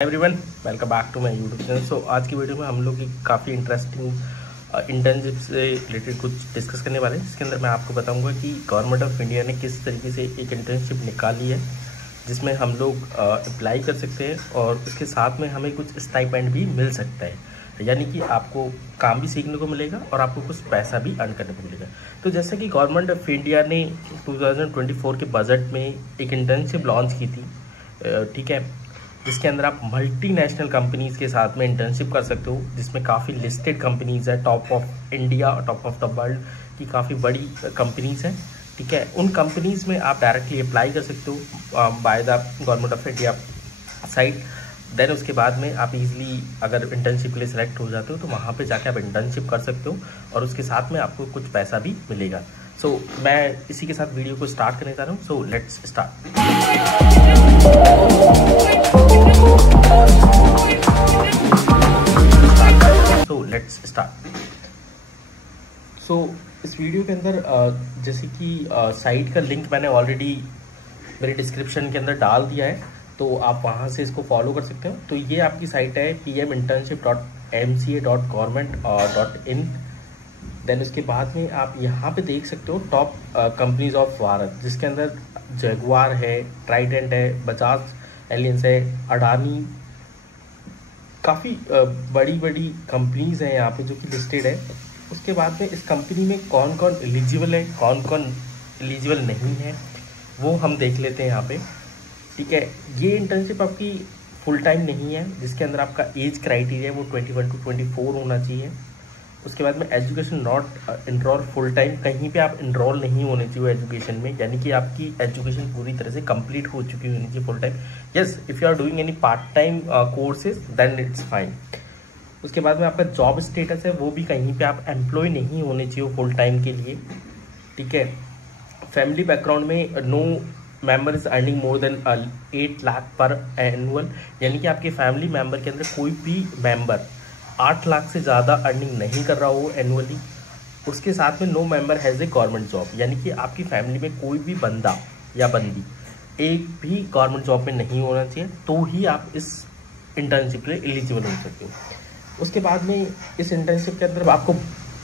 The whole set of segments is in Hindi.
Everyone, welcome back to my YouTube channel. So आज की वीडियो में हम लोग एक काफ़ी इंटरेस्टिंग इंटर्नशिप से रिलेटेड कुछ डिस्कस करने वाले हैं। इसके अंदर मैं आपको बताऊंगा कि गवर्नमेंट ऑफ इंडिया ने किस तरीके से एक इंटर्नशिप निकाली है जिसमें हम लोग अप्लाई कर सकते हैं और उसके साथ में हमें कुछ स्टाइपेंड भी मिल सकता है, यानी कि आपको काम भी सीखने को मिलेगा और आपको कुछ पैसा भी अर्न करने को मिलेगा। तो जैसे कि गवर्नमेंट ऑफ इंडिया ने 2024 के बजट में एक इंटर्नशिप लॉन्च की थी, ठीक है, जिसके अंदर आप मल्टीनेशनल कंपनीज़ के साथ में इंटर्नशिप कर सकते हो, जिसमें काफ़ी लिस्टेड कंपनीज़ है, टॉप ऑफ इंडिया और टॉप ऑफ द वर्ल्ड की काफ़ी बड़ी कंपनीज़ हैं, ठीक है। उन कंपनीज़ में आप डायरेक्टली अप्लाई कर सकते हो by the government of India site. Then उसके बाद में आप इजीली अगर इंटर्नशिप के लिए सिलेक्ट हो जाते हो तो वहाँ पे जाके आप इंटर्नशिप कर सकते हो और उसके साथ में आपको कुछ पैसा भी मिलेगा। सो मैं इसी के साथ वीडियो को स्टार्ट करने जा रहा हूँ। So let's start. इस वीडियो के अंदर जैसे कि साइट का लिंक मैंने ऑलरेडी मेरे डिस्क्रिप्शन के अंदर डाल दिया है, तो आप वहाँ से इसको फॉलो कर सकते हो। तो ये आपकी साइट है pminternship.mca.government.in। देन उसके बाद में आप यहाँ पे देख सकते हो टॉप कंपनीज ऑफ भारत, जिसके अंदर जगुआर है, ट्राइडेंट है, बजाज एलियंस है, अडानी, काफ़ी बड़ी बड़ी कंपनीज हैं यहाँ पे जो कि लिस्टेड है। उसके बाद में इस कंपनी में कौन कौन एलिजिबल है, कौन कौन एलिजिबल नहीं है, वो हम देख लेते हैं यहाँ पे, ठीक है। ये इंटर्नशिप आपकी फुल टाइम नहीं है, जिसके अंदर आपका एज क्राइटेरिया वो 21 to 24 होना चाहिए। उसके बाद में education not enrol full time, कहीं पे आप इनरोल नहीं होने चाहिए एजुकेशन में, यानी कि आपकी एजुकेशन पूरी तरह से कंप्लीट हो चुकी होनी चाहिए full time. Yes, if you are doing any part time courses then it's fine. उसके बाद में आपका जॉब स्टेटस है वो भी कहीं पे आप एम्प्लॉय नहीं होने चाहिए फुल टाइम के लिए, ठीक है। फैमिली बैकग्राउंड में no member is earning more than 8 lakh per annual, यानी कि आपके फैमिली मेंबर के अंदर कोई भी मेंबर 8 लाख से ज़्यादा अर्निंग नहीं कर रहा हो एनुअली। उसके साथ में no member has a government job, यानी कि आपकी फैमिली में कोई भी बंदा या बंदी एक भी गवर्नमेंट जॉब में नहीं होना चाहिए, तो ही आप इस इंटर्नशिप के लिए एलिजिबल हो सकते हो। उसके बाद में इस इंटर्नशिप के अंदर आपको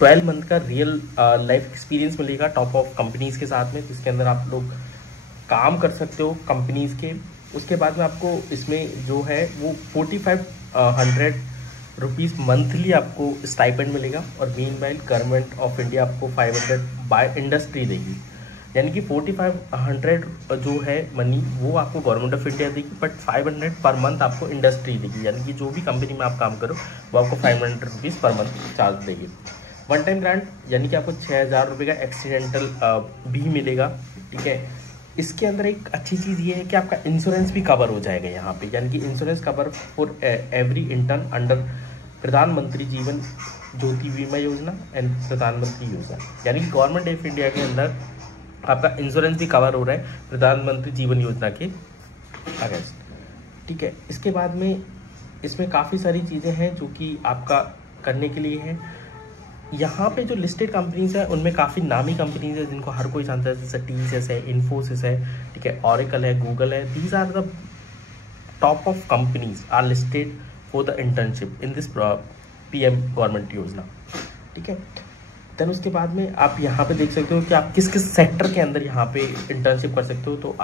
12 मंथ का रियल लाइफ एक्सपीरियंस मिलेगा टॉप ऑफ कंपनीज़ के साथ में, जिसके अंदर आप लोग काम कर सकते हो कंपनीज़ के। उसके बाद में आपको इसमें जो है वो 4500 रुपीज़ मंथली आपको स्टाइपेंड मिलेगा और मीनवाइल गवर्नमेंट ऑफ इंडिया आपको 500 बाय इंडस्ट्री देगी, यानी कि 4500 जो है मनी वो आपको गवर्नमेंट ऑफ इंडिया देगी, बट 500 पर मंथ आपको इंडस्ट्री देगी, यानी कि जो भी कंपनी में आप काम करो वो आपको 500 रुपीज़ पर मंथ चार्ज देगी। वन टाइम ग्रांट, यानी कि आपको 6000 रुपये का एक्सीडेंटल भी मिलेगा, ठीक है। इसके अंदर एक अच्छी चीज़ ये है कि आपका इंश्योरेंस भी कवर हो जाएगा यहाँ पे, यानी कि insurance cover for every intern under प्रधानमंत्री जीवन ज्योति बीमा योजना एंड प्रधानमंत्री योजना, यानी कि गवर्नमेंट ऑफ इंडिया के अंदर आपका इंश्योरेंस भी कवर हो रहा है प्रधानमंत्री जीवन योजना के अगेंस्ट, ठीक है। इसके बाद में इसमें काफ़ी सारी चीज़ें हैं जो कि आपका करने के लिए है। यहाँ पे जो लिस्टेड कंपनीज है उनमें काफ़ी नामी कंपनीज है जिनको हर कोई जानता है, जैसे TCS है, इन्फोसिस है, ठीक है, ऑरेकल है, गूगल है। These are the top of companies are listed for the internship in this PM government योजना, ठीक है। देन उसके बाद में आप यहाँ पे देख सकते हो कि आप किस किस सेक्टर के अंदर यहाँ पे इंटर्नशिप कर सकते हो। तो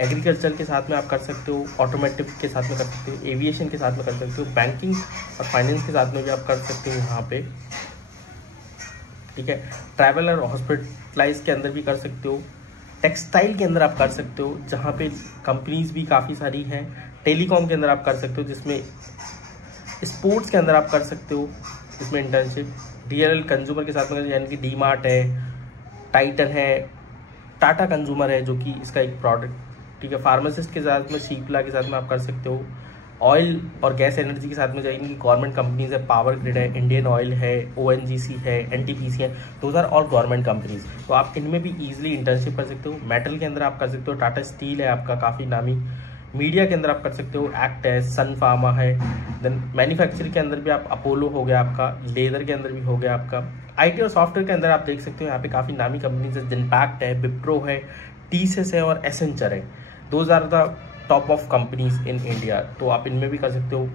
एग्रीकल्चर के साथ में आप कर सकते हो, ऑटोमेटिव के साथ में कर सकते हो, एविएशन के साथ में कर सकते हो, बैंकिंग और फाइनेंस के साथ में भी आप कर सकते हो यहाँ पे, ठीक है। ट्रैवल और हॉस्पिटलाइज के अंदर भी कर सकते हो, टेक्सटाइल के अंदर आप कर सकते हो जहाँ पे कंपनीज भी काफ़ी सारी हैं, टेलीकॉम के अंदर आप कर सकते हो, जिसमें स्पोर्ट्स के अंदर आप कर सकते हो इसमें इंटर्नशिप। DLL कंज्यूमर के साथ में, यानी कि डी मार्ट है, टाइटन है, टाटा कंज्यूमर है जो कि इसका एक प्रोडक्ट, ठीक है। फार्मासिस्ट के साथ में, शीपला के साथ में आप कर सकते हो। ऑयल और गैस एनर्जी के साथ में जाएंगी गवर्नमेंट कंपनीज है, पावर ग्रिड है, इंडियन ऑयल है, ONGC है, NTPC है, those are all government companies, तो आप इनमें भी ईजिली इंटर्नशिप कर सकते हो। मेटल के अंदर आप कर सकते हो, टाटा स्टील है आपका काफ़ी नामी। मीडिया के अंदर आप कर सकते हो, एक्ट है, सन फार्मा है। देन मैन्युफैक्चरिंग के अंदर भी आप अपोलो हो गया आपका, लेदर के अंदर भी हो गया आपका। IT और सॉफ्टवेयर के अंदर आप देख सकते हो यहाँ पे काफ़ी नामी कंपनीज है, जिनपैक्ट है, विप्रो है, TCS है और एसेंचर है। Those are the top of companies in India, तो आप इनमें भी कर सकते हो।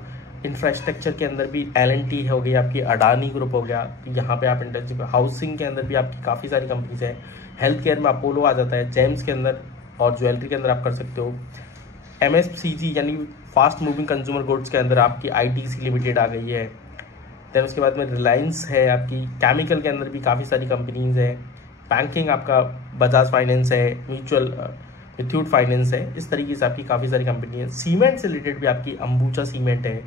इंफ्रास्ट्रक्चर के अंदर भी L&T हो गई आपकी, अडानी ग्रुप हो गया, यहाँ पे आप इंटर्नशिप। हाउसिंग के अंदर भी आपकी काफ़ी सारी कंपनीज हैं। हेल्थ केयर में अपोलो आ जाता है, जेम्स के अंदर और ज्वेलरी के अंदर आप कर सकते हो। MSCG यानी फास्ट मूविंग कंज्यूमर गुड्स के अंदर आपकी ITC लिमिटेड आ गई है। देन उसके बाद में रिलायंस है आपकी। केमिकल के अंदर भी काफ़ी सारी कंपनीज है। बैंकिंग आपका बजाज फाइनेंस है, मुथूट फाइनेंस है। इस तरीके से आपकी काफ़ी सारी कंपनी है। सीमेंट से रिलेटेड भी आपकी अंबुजा सीमेंट है,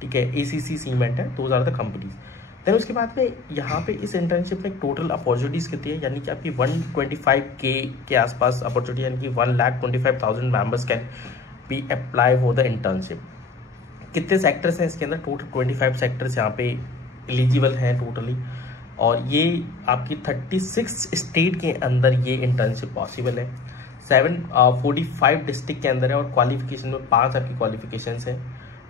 ठीक है, ACC सीमेंट है, those are the companies. Then उसके बाद में यहाँ पे इस इंटर्नशिप में टोटल अपॉर्चुनिटीज़ कितनी है, यानी कि आपकी 125K के आसपास अपॉर्चुनिटी, यानी कि 1,25,000 members can be apply for the internship. कितने सेक्टर्स हैं इसके अंदर, टोटल 25 सेक्टर्स यहाँ पे एलिजिबल हैं टोटली, और ये आपकी 36 स्टेट के अंदर ये इंटर्नशिप पॉसिबल है। 745 डिस्ट्रिक्ट के अंदर है, और क्वालिफिकेशन में 5 आपकी क्वालिफिकेशंस हैं,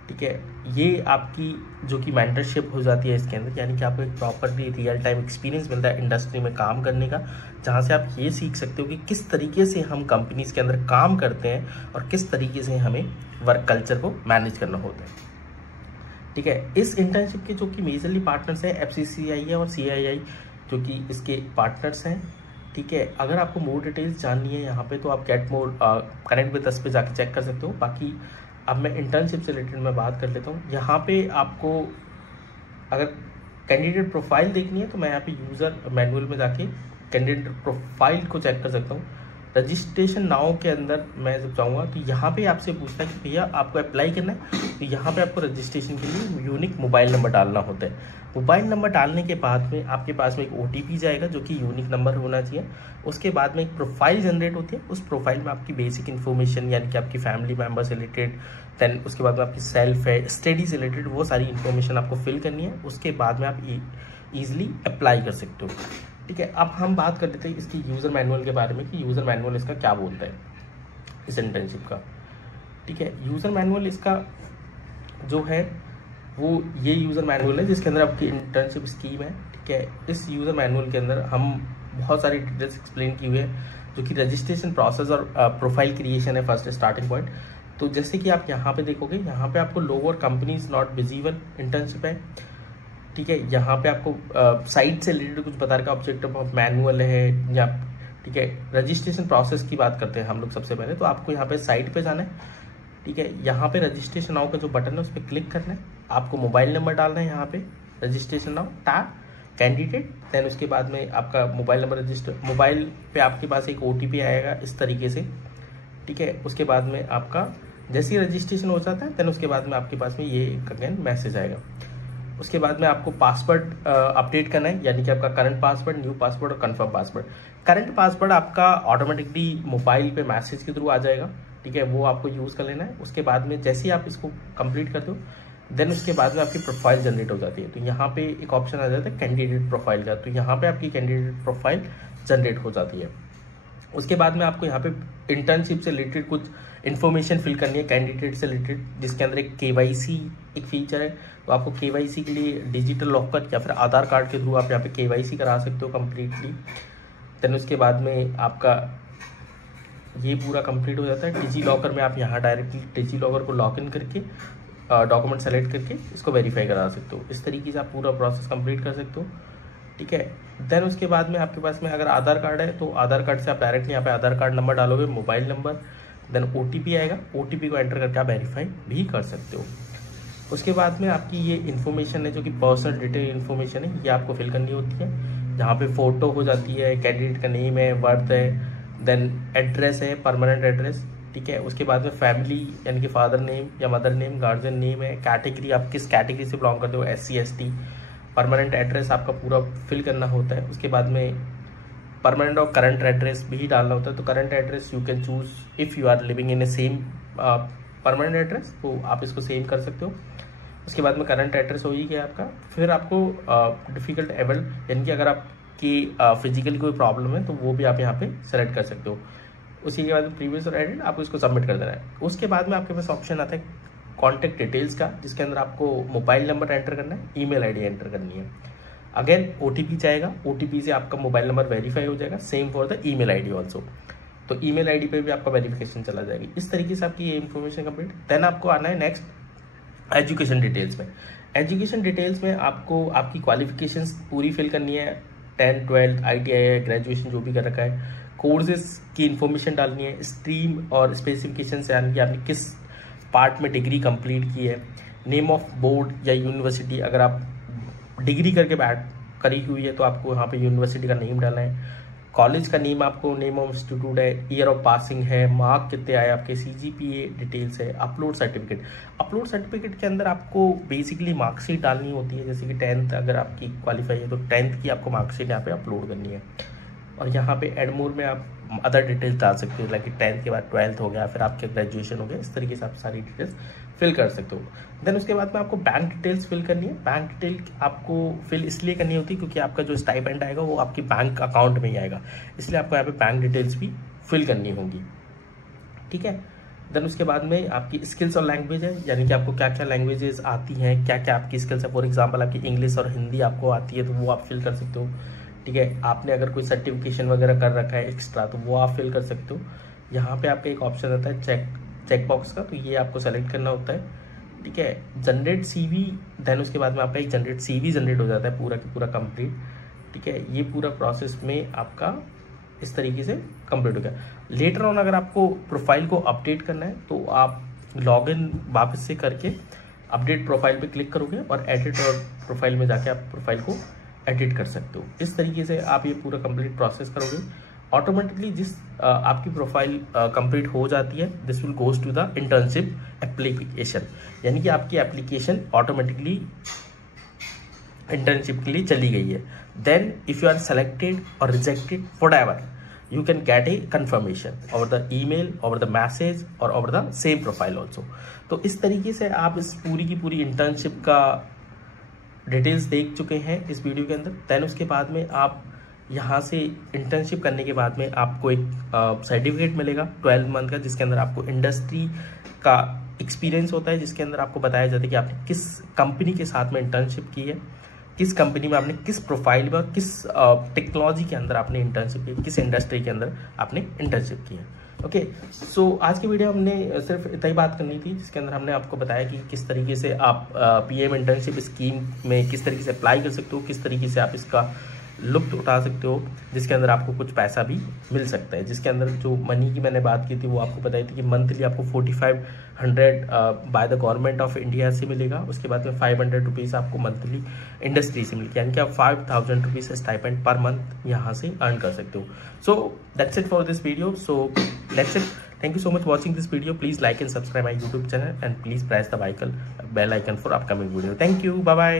ठीक है। ये आपकी जो कि मेंटरशिप हो जाती है इसके अंदर, यानी कि आपको एक प्रॉपरली रियल टाइम एक्सपीरियंस मिलता है इंडस्ट्री में काम करने का, जहाँ से आप ये सीख सकते हो कि किस तरीके से हम कंपनीज के अंदर काम करते हैं और किस तरीके से हमें वर्क कल्चर को मैनेज करना होता है, ठीक है। इस इंटर्नशिप के जो कि मेजरली पार्टनर्स हैं FCCI है और CII, जो कि इसके पार्टनर्स हैं, ठीक है। अगर आपको मोर डिटेल्स जाननी है यहाँ पे, तो आप get more connect with us पे जाके चेक कर सकते हो। बाकी अब मैं इंटर्नशिप से रिलेटेड मैं बात कर लेता हूँ। यहाँ पे आपको अगर कैंडिडेट प्रोफाइल देखनी है, तो मैं यहाँ पे यूज़र मैनुअल में जाके कैंडिडेट प्रोफाइल को चेक कर सकता हूँ। रजिस्ट्रेशन नाउ के अंदर मैं जब जाऊँगा तो यहाँ पे आपसे पूछता है कि भैया आपको अप्लाई करना है, तो यहाँ पे आपको रजिस्ट्रेशन के लिए यूनिक मोबाइल नंबर डालना होता है। मोबाइल नंबर डालने के बाद में आपके पास में एक OTP जाएगा, जो कि यूनिक नंबर होना चाहिए। उसके बाद में एक प्रोफाइल जनरेट होती है। उस प्रोफाइल में आपकी बेसिक इन्फॉर्मेशन, यानी कि आपकी फैमिली मेम्बर से रिलेटेड, देन उसके बाद में आपकी सेल्फ है, स्टडी से रिलेटेड, वो सारी इन्फॉर्मेशन आपको फिल करनी है। उसके बाद में आप ईजिली अप्लाई कर सकते हो, ठीक है। अब हम बात कर लेते हैं इसकी यूज़र मैनुअल के बारे में, कि यूज़र मैनुअल इसका क्या बोलता है इस इंटर्नशिप का, ठीक है। यूज़र मैनुअल इसका जो है वो ये यूज़र मैनुअल है जिसके अंदर आपकी इंटर्नशिप स्कीम है, ठीक है। इस यूज़र मैनुअल के अंदर हम बहुत सारी डिटेल्स एक्सप्लेन की हुई है, जो कि रजिस्ट्रेशन प्रोसेस और प्रोफाइल क्रिएशन है, फर्स्ट स्टार्टिंग पॉइंट। तो जैसे कि आप यहाँ पे देखोगे, यहाँ पे आपको lower companies not visible internship है, ठीक है। यहाँ पे आपको साइट से रिलेटेड कुछ बता रखा, ऑब्जेक्टिव ऑफ मैनुअल है, या ठीक है। रजिस्ट्रेशन प्रोसेस की बात करते हैं हम लोग सबसे पहले, तो आपको यहाँ पे साइट पे जाना है, ठीक है। यहाँ पे रजिस्ट्रेशन नाउ का जो बटन है उस पर क्लिक करना है। आपको मोबाइल नंबर डालना है यहाँ पे, registration now tab candidate, then उसके बाद में आपका मोबाइल नंबर रजिस्टर, मोबाइल पे आपके पास एक OTP आएगा इस तरीके से, ठीक है। उसके बाद में आपका जैसे ही रजिस्ट्रेशन हो जाता है, देन उसके बाद में आपके पास में ये अगेन मैसेज आएगा। उसके बाद में आपको पासवर्ड अपडेट करना है, यानी कि आपका करंट पासवर्ड, न्यू पासवर्ड और कंफर्म पासवर्ड। करंट पासवर्ड आपका ऑटोमेटिकली मोबाइल पे मैसेज के थ्रू आ जाएगा, ठीक है, वो आपको यूज़ कर लेना है। उसके बाद में जैसे ही आप इसको कंप्लीट करते हो, देन उसके बाद में आपकी प्रोफाइल जनरेट हो जाती है। तो यहाँ पे एक ऑप्शन आ जाता है कैंडिडेट प्रोफाइल का, तो यहाँ पे आपकी कैंडिडेट प्रोफाइल जनरेट हो जाती है। उसके बाद में आपको यहाँ पे इंटर्नशिप से रिलेटेड कुछ इन्फॉर्मेशन फिल करनी है कैंडिडेट से रिलेटेड, जिसके अंदर एक KYC एक फीचर है। तो आपको KYC के लिए डिजिटल लॉकर या फिर आधार कार्ड के थ्रू आप यहाँ पे KYC करा सकते हो कम्प्लीटली। देन उसके बाद में आपका ये पूरा कंप्लीट हो जाता है। डिजी लॉकर में आप यहाँ डायरेक्टली डिजी लॉकर को लॉग इन करके डॉक्यूमेंट सेलेक्ट करके इसको वेरीफाई करा सकते हो। इस तरीके से आप पूरा प्रोसेस कंप्लीट कर सकते हो, ठीक है। देन उसके बाद में आपके पास में अगर आधार कार्ड है, तो आधार कार्ड से आप डायरेक्टली यहाँ पे आधार कार्ड नंबर डालोगे, मोबाइल नंबर, देन OTP आएगा, OTP को एंटर करके आप वेरीफाई भी कर सकते हो। उसके बाद में आपकी ये इन्फॉर्मेशन है जो कि पर्सनल डिटेल इन्फॉर्मेशन है, ये आपको फिल करनी होती है। यहाँ पे फ़ोटो हो जाती है, कैंडिडेट का नेम है, बर्थ है, देन एड्रेस है, परमानेंट एड्रेस, ठीक है। उसके बाद में फैमिली यानी कि फादर नेम या मदर नेम, गार्जियन नेम है, कैटेगरी आप किस कैटेगरी से बिलोंग करते हो, SC ST, परमानेंट एड्रेस आपका पूरा फिल करना होता है। उसके बाद में परमानेंट और करंट एड्रेस भी डालना होता है। तो current address you can choose if you are living in a same permanent address, तो आप इसको सेम कर सकते हो। उसके बाद में करंट एड्रेस हो ही गया आपका। फिर आपको डिफ़िकल्ट एबल यानी कि अगर आपकी फिजिकली कोई प्रॉब्लम है तो वो भी आप यहाँ पे सेलेक्ट कर सकते हो। उसी के बाद प्रीवियस और एडिट आपको इसको सबमिट कर देना है। उसके बाद में आपके पास ऑप्शन आता है कॉन्टैक्ट डिटेल्स का, जिसके अंदर आपको मोबाइल नंबर एंटर करना है, ईमेल आईडी एंटर करनी है। अगेन OTP जाएगा, OTP से आपका मोबाइल नंबर वेरीफाई हो जाएगा, same for the email ID also. तो ईमेल आईडी पे भी आपका वेरिफिकेशन चला जाएगी। इस तरीके से आपकी ये इन्फॉर्मेशन कंप्लीट। देन आपको आना है नेक्स्ट एजुकेशन डिटेल्स में। एजुकेशन डिटेल्स में आपको आपकी क्वालिफिकेशंस पूरी फिल करनी है, 10th 12th ITI है, ग्रेजुएशन जो भी कर रखा है, कोर्सेज की इन्फॉर्मेशन डालनी है, स्ट्रीम और स्पेसिफिकेशन से यानी कि आपने किस पार्ट में डिग्री कंप्लीट की है, नेम ऑफ बोर्ड या यूनिवर्सिटी, अगर आप डिग्री करके बैठ करी हुई है तो आपको यहाँ पे यूनिवर्सिटी का नेम डालना है, कॉलेज का नेम, आपको नेम ऑफ इंस्टीट्यूट है, ईयर ऑफ पासिंग है, मार्क कितने आए आपके, CGPA डिटेल्स है, अपलोड सर्टिफिकेट। अपलोड सर्टिफिकेट के अंदर आपको बेसिकली मार्कशीट डालनी होती है, जैसे कि 10th अगर आपकी क्वालिफाई है तो 10th की आपको मार्कशीट यहाँ पे अपलोड करनी है। और यहाँ पे एड मोर में आप अदर डिटेल्स डाल सकते हो, लाइक 10th के बाद 12th हो गया, फिर आपके ग्रेजुएशन हो गया, इस तरीके से आप सारी डिटेल्स फिल कर सकते हो। देन उसके बाद में आपको बैंक डिटेल्स फिल करनी है। बैंक डिटेल आपको फिल इसलिए करनी होती है क्योंकि आपका जो स्टाइपेंड आएगा वो आपके बैंक अकाउंट में ही आएगा, इसलिए आपको यहाँ पे बैंक डिटेल्स भी फिल करनी होगी, ठीक है। देन उसके बाद में आपकी स्किल्स और लैंग्वेज है, यानी कि आपको क्या क्या लैंग्वेजेस आती हैं, क्या क्या आपकी स्किल्स है। फॉर एग्जाम्पल आपकी इंग्लिश और हिंदी आपको आती है तो वो आप फिल कर सकते हो, ठीक है। आपने अगर कोई सर्टिफिकेशन वगैरह कर रखा है एक्स्ट्रा तो वो आप फिल कर सकते हो। यहाँ पे आपका एक ऑप्शन आता है चेक बॉक्स का, तो ये आपको सेलेक्ट करना होता है, ठीक है। जनरेट CV, देन उसके बाद में आपका एक जनरेट CV जनरेट हो जाता है पूरा की पूरा कंप्लीट, ठीक है। ये पूरा प्रोसेस में आपका इस तरीके से कंप्लीट हो गया। लेटर ऑन अगर आपको प्रोफाइल को अपडेट करना है तो आप लॉगिन वापस से करके अपडेट प्रोफाइल पे क्लिक करोगे और एडिट और प्रोफाइल में जाके आप प्रोफाइल को एडिट कर सकते हो। इस तरीके से आप ये पूरा कंप्लीट प्रोसेस करोगे, ऑटोमेटिकली जिस आपकी प्रोफाइल कंप्लीट हो जाती है, this will goes to the internship application, यानी कि आपकी एप्लीकेशन ऑटोमेटिकली इंटर्नशिप के लिए चली गई है। Then if you are selected और rejected whatever, you can get a confirmation over the email, over the message और over the same profile also। तो इस तरीके से आप इस पूरी की पूरी इंटर्नशिप का डिटेल्स देख चुके हैं इस वीडियो के अंदर। देन उसके बाद में आप यहाँ से इंटर्नशिप करने के बाद में आपको एक सर्टिफिकेट मिलेगा 12 मंथ का, जिसके अंदर आपको इंडस्ट्री का एक्सपीरियंस होता है, जिसके अंदर आपको बताया जाता है कि आपने किस कंपनी के साथ में इंटर्नशिप की है, किस कंपनी में आपने किस प्रोफाइल में किस टेक्नोलॉजी के अंदर आपने इंटर्नशिप की, किस इंडस्ट्री के अंदर आपने इंटर्नशिप की है। ओके, सो आज की वीडियो हमने सिर्फ इतना ही बात करनी थी, जिसके अंदर हमने आपको बताया कि किस तरीके से आप PM इंटर्नशिप स्कीम में किस तरीके से अप्लाई कर सकते हो, किस तरीके से आप इसका लुत्फ उठा सकते हो, जिसके अंदर आपको कुछ पैसा भी मिल सकता है। जिसके अंदर जो मनी की मैंने बात की थी वो आपको बताई थी कि मंथली आपको 4500 bye the government of India से मिलेगा। उसके बाद में 500 रुपीज़ आपको मंथली इंडस्ट्री से मिलेगी, यानी कि आप 5000 रुपीज़ स्टाइपेंड पर मंथ यहाँ से अर्न कर सकते हो। So that's it for this video. So that's it, thank you so much watching this video. Please like and subscribe my YouTube channel and please press the bell icon for upcoming video. Thank you, bye bye.